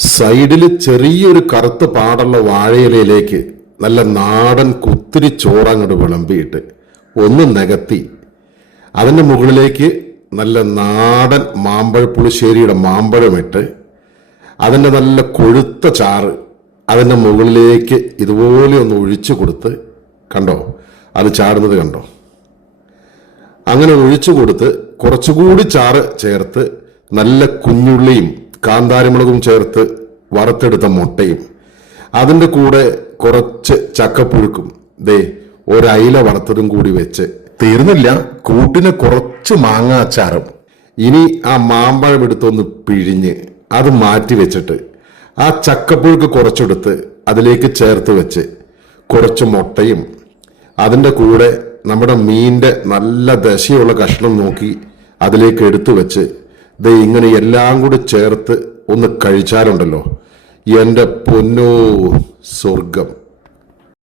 സൈഡിൽ ചെറിയൊരു കറുത്ത പാടുള്ള വാഴയിലയിലേക്ക് നല്ല നാടൻ കുത്തിരി ചോറങ്ങോട്ട് വിളമ്പിയിട്ട് ഒന്ന് നികത്തി അതിൻ്റെ മുകളിലേക്ക് നല്ല നാടൻ മാമ്പഴ പുളിശ്ശേരിയുടെ മാമ്പഴമിട്ട് അതിൻ്റെ നല്ല കൊഴുത്ത ചാറ് അതിൻ്റെ മുകളിലേക്ക് ഇതുപോലെ ഒന്ന് ഒഴിച്ചു കൊടുത്ത് കണ്ടോ, അത് ചാടുന്നത് കണ്ടോ. അങ്ങനെ ഒഴിച്ചു കൊടുത്ത് കുറച്ചുകൂടി ചാറ് ചേർത്ത് നല്ല കുഞ്ഞുള്ളിയും കാന്താരിമുളകും ചേർത്ത് വറുത്തെടുത്ത മുട്ടയും അതിൻ്റെ കൂടെ കുറച്ച് ചക്കപ്പുഴുക്കും ഒരയില വറുത്തതും കൂടി വെച്ച് തീർന്നില്ല, കൂട്ടിന് കുറച്ച് മാങ്ങ അച്ചാറും. ഇനി ആ മാമ്പഴം എടുത്തൊന്ന് പിഴിഞ്ഞ് അത് മാറ്റി വെച്ചിട്ട് ആ ചക്കപ്പുഴുക്ക് കുറച്ചെടുത്ത് അതിലേക്ക് ചേർത്ത് വെച്ച് കുറച്ച് മുട്ടയും അതിൻ്റെ കൂടെ നമ്മുടെ മീനിൻ്റെ നല്ല ദശയുള്ള കഷ്ണം നോക്കി അതിലേക്ക് എടുത്തു വെച്ച് ഇങ്ങനെ എല്ലാം കൂടി ചേർത്ത് ഒന്ന് കഴിച്ചാലുണ്ടല്ലോ, എൻ്റെ പൊന്നോ സ്വർഗം.